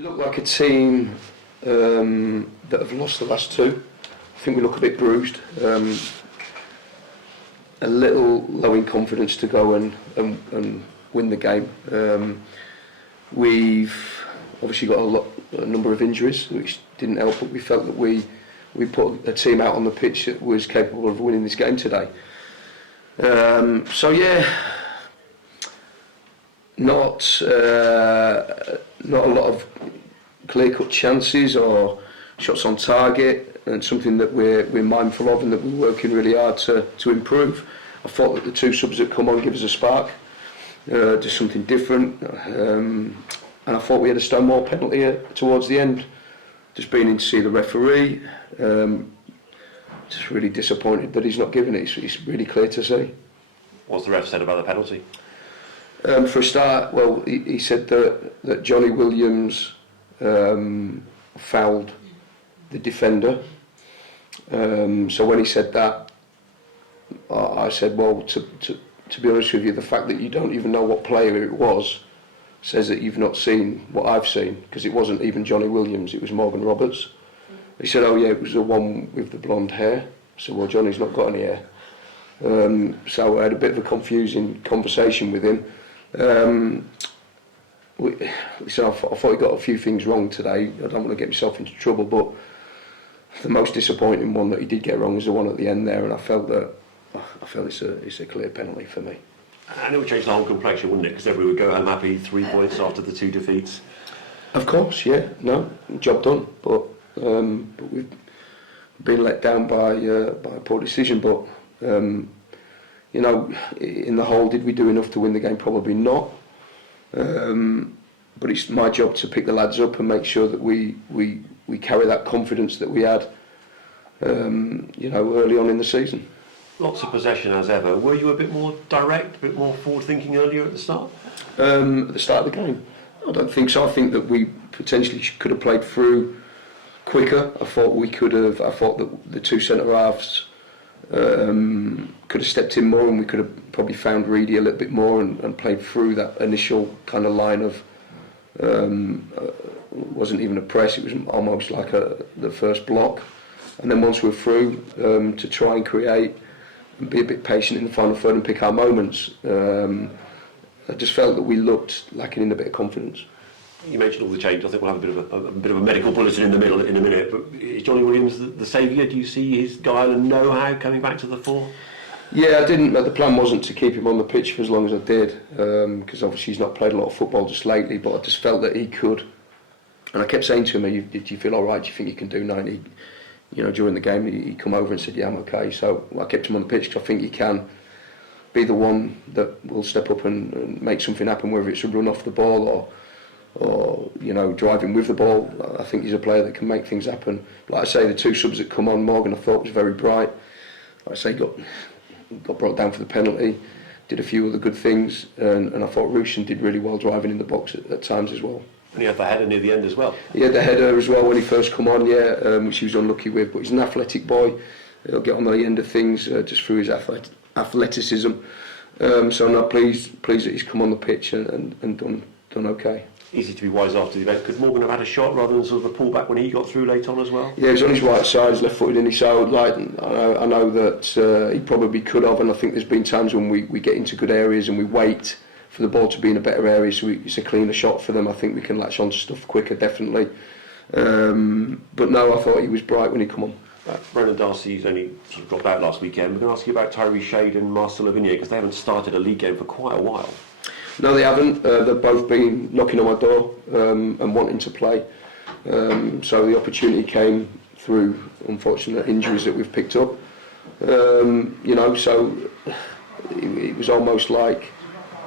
look like a team that have lost the last two. I think we look a bit bruised, a little low in confidence to go and win the game. We've obviously got a number of injuries, which didn't help, but we felt that we put a team out on the pitch that was capable of winning this game today. Not a lot of clear-cut chances or shots on target, and something that we're mindful of and that we're working really hard to improve. I thought that the two subs that come on give us a spark, just something different, and I thought we had a Stonewall penalty towards the end. Just being in to see the referee, just really disappointed that he's not given it. It's really clear to see. What's the ref said about the penalty? For a start, well, he said that Johnny Williams fouled the defender. So when he said that, I said, well, to be honest with you, the fact that you don't even know what player it was says that you've not seen what I've seen, because it wasn't even Johnny Williams, it was Morgan Roberts. He said, oh yeah, it was the one with the blonde hair. I said, well, Johnny's not got any hair. So I had a bit of a confusing conversation with him. So I thought he got a few things wrong today. I don't want to get myself into trouble, but the most disappointing one that he did get wrong is the one at the end there, and I felt it's a clear penalty for me. And it would change the whole complexion, wouldn't it? Because everyone would go home happy, 3 points after the two defeats. Of course, yeah, no, job done. But we've been let down by a poor decision. But you know, in the whole, did we do enough to win the game? Probably not. But it's my job to pick the lads up and make sure that we carry that confidence that we had, you know, early on in the season. Lots of possession as ever. Were you a bit more direct, a bit more forward-thinking earlier at the start? At the start of the game? I don't think so. I think that we potentially could have played through quicker. I thought that the two centre-halves could have stepped in more, and we could have probably found Reedy a little bit more and played through that initial kind of line of, it wasn't even a press, it was almost like the first block. And then once we're through, to try and create and be a bit patient in the final third and pick our moments. I just felt that we looked lacking in a bit of confidence. You mentioned all the change. I think we'll have a bit of a medical bulletin in the middle in a minute. But is Johnny Williams the saviour? Do you see his guile and know-how coming back to the fore? Yeah, I didn't. The plan wasn't to keep him on the pitch for as long as I did, because obviously he's not played a lot of football just lately. But I just felt that he could, and I kept saying to him, "Do you feel all right? Do you think you can do 90?" You know, during the game, he come over and said, "Yeah, I'm okay." So I kept him on the pitch because I think he can be the one that will step up and make something happen, whether it's a run off the ball or you know, driving with the ball. I think he's a player that can make things happen. Like I say, the two subs that come on, Morgan I thought was very bright. Like I say, got brought down for the penalty, did a few other good things, and I thought Rushan did really well driving in the box at times as well. And he had the header near the end as well. He had the header as well when he first come on, yeah, which he was unlucky with, but he's an athletic boy. He'll get on the end of things just through his athleticism. So I'm not pleased that he's come on the pitch and done okay. Easy to be wise after the event. Could Morgan have had a shot rather than sort of a pullback when he got through late on as well? Yeah, he was on his right side, he's left-footed in his side. Like, I know that he probably could have, and I think there's been times when we get into good areas and we wait for the ball to be in a better area, so it's a cleaner shot for them. I think we can latch on to stuff quicker, definitely. But no, I thought he was bright when he come on. Brendan Darcy's only sort of dropped out last weekend. We're going to ask you about Tyree Shade and Marcel Lavigne, because they haven't started a league game for quite a while. No, they haven't. They've both been knocking on my door and wanting to play. So the opportunity came through unfortunate injuries that we've picked up. You know, so it was almost like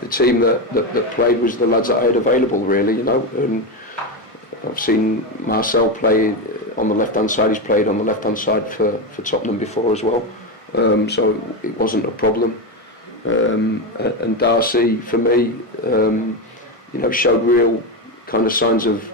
the team that played was the lads that I had available, really. You know, and I've seen Marcel play on the left-hand side. He's played on the left-hand side for Tottenham before as well. So it wasn't a problem. And Darcy, for me, you know, showed real kind of signs of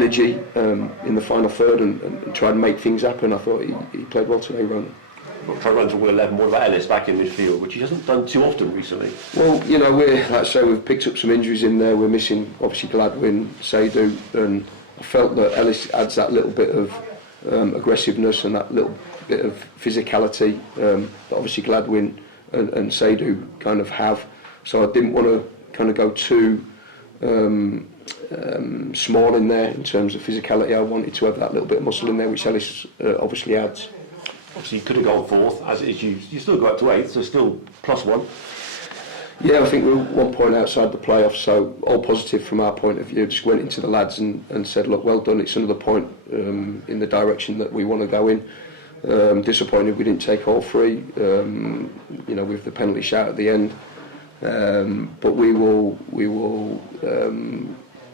energy in the final third and tried to make things happen. I thought he played well today, Ronan. try to run through all 11. What about Ellis back in midfield, which he hasn't done too often recently? Well, like I say, we've picked up some injuries in there. We're missing, obviously, Gladwin, Seydoux, and I felt that Ellis adds that little bit of aggressiveness and that little bit of physicality that obviously Gladwin and Seydoux kind of have. So I didn't want to kind of go too small in there in terms of physicality. I wanted to have that little bit of muscle in there, which Ellis obviously adds. Obviously, you could have gone fourth, as it is. You still go up to eighth, so still +1. Yeah, I think we're 1 point outside the playoffs, so all positive from our point of view. Just went into the lads and said, look, well done, it's another point in the direction that we want to go in. Disappointed we didn't take all three, with the penalty shout at the end. But we will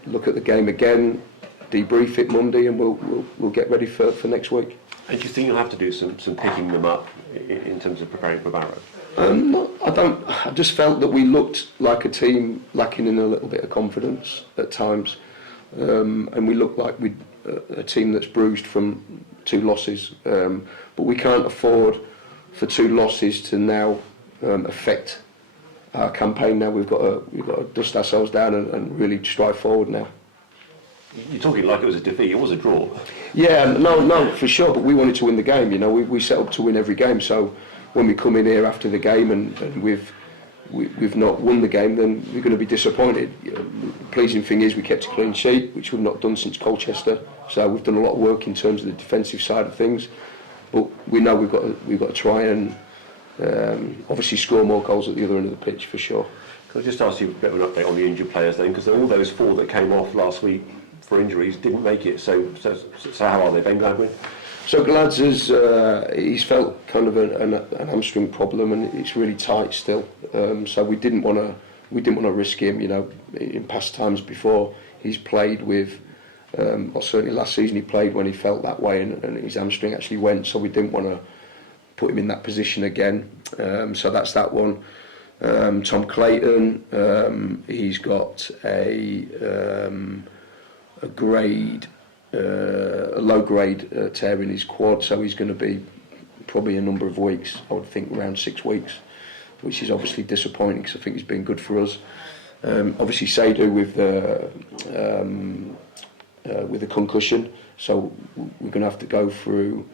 look at the game again, debrief it Monday, and we'll get ready for next week. And do you think you'll have to do some picking them up in terms of preparing for Barrow? No, I don't. I just felt that we looked like a team lacking in a little bit of confidence at times, and we looked like a team that's bruised from 2 losses. But we can't afford for 2 losses to now affect our campaign. Now we've got to dust ourselves down and really strive forward now. You're talking like it was a defeat. It was a draw. Yeah, no, for sure. But we wanted to win the game. We set up to win every game. So when we come in here after the game and we've not won the game, then we're going to be disappointed. The pleasing thing is we kept a clean sheet, which we've not done since Colchester. So we've done a lot of work in terms of the defensive side of things. But we know we've got to try and obviously score more goals at the other end of the pitch for sure. Can I just ask you a bit of an update on the injured players then? Because all those 4 that came off last week for injuries didn't make it. So how are they? Ben Gladwin? So Glad's he's felt kind of an hamstring problem, and it's really tight still. So we didn't want to risk him. In past times before, he's played with, or certainly last season he played when he felt that way, and his hamstring actually went. So we didn't want to put him in that position again. So that's that one. Tom Clayton, he's got a low grade tear in his quad, so he's going to be probably a number of weeks. I would think around 6 weeks, which is obviously disappointing because I think he's been good for us. Obviously Seydoux with the concussion, so we're going to have to go through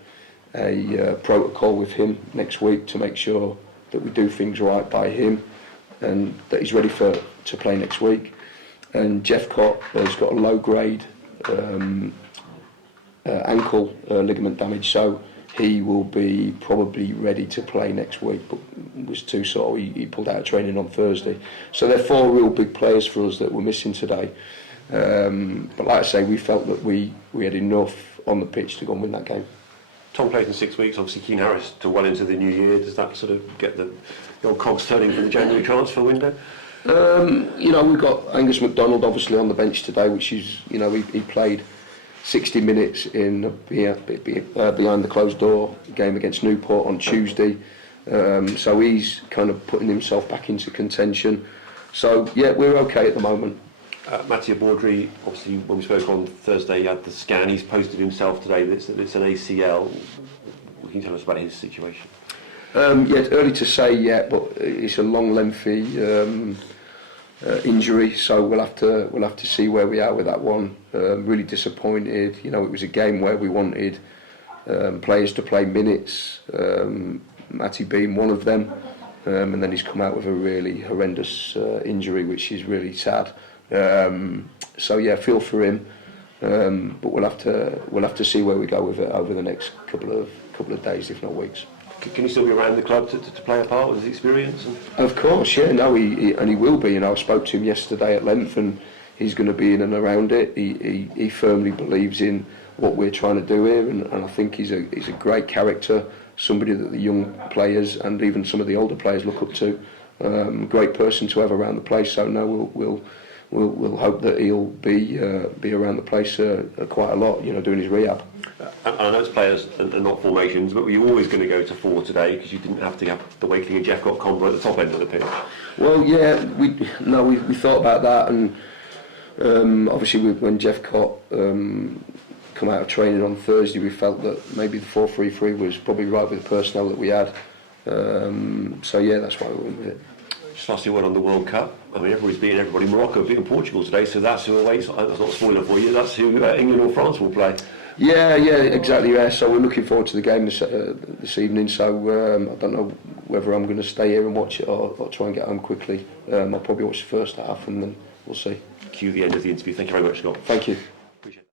a protocol with him next week to make sure that we do things right by him and that he's ready to play next week. And Jeff Cott has got a low grade ankle ligament damage, so he will be probably ready to play next week, but was too sore. He pulled out of training on Thursday. So they're 4 real big players for us that we're missing today. But like I say, we felt that we had enough on the pitch to go and win that game. Tom plays in 6 weeks, obviously Keane Harris to well into the new year. Does that sort of get the old cogs turning for the January transfer window? We've got Angus MacDonald obviously on the bench today, which is, he played 60 minutes in behind the closed door game against Newport on Tuesday. So he's kind of putting himself back into contention. So yeah, we're okay at the moment. Mattia Baudry, obviously when we spoke on Thursday, he had the scan. He's posted himself today that it's an ACL. Can you tell us about his situation? It's early to say yet, but it's a long, lengthy injury, so we'll have to see where we are with that one. Really disappointed. It was a game where we wanted players to play minutes. Matty being one of them, and then he's come out with a really horrendous injury, which is really sad. So yeah, feel for him, but we'll have to see where we go with it over the next couple of days, if not weeks. Can he still be around the club to play a part with his experience? Of course, yeah. No, he will be. I spoke to him yesterday at length, and he's going to be in and around it. He firmly believes in what we're trying to do here, and I think he's a great character, somebody that the young players and even some of the older players look up to. Great person to have around the place. So no, we'll hope that he'll be around the place quite a lot. Doing his rehab. I know it's players and not formations, but were you always going to go to 4 today because you didn't have to have the Wakeling and Jeff Cott combo at the top end of the pitch? Well, yeah, we thought about that, and obviously when Jeff Cott come out of training on Thursday, we felt that maybe the 4-3-3 was probably right with the personnel that we had. So yeah, that's why we went with it. Just last word on the World Cup. I mean, everybody's beating everybody. Morocco beating Portugal today, so that's who awaits. That's not a spoiler for you. That's who England or France will play. Yeah, exactly. Yeah, so we're looking forward to the game this evening. So I don't know whether I'm going to stay here and watch it or try and get home quickly. I'll probably watch the first half and then we'll see. Cue the end of the interview. Thank you very much, Scott. Thank you.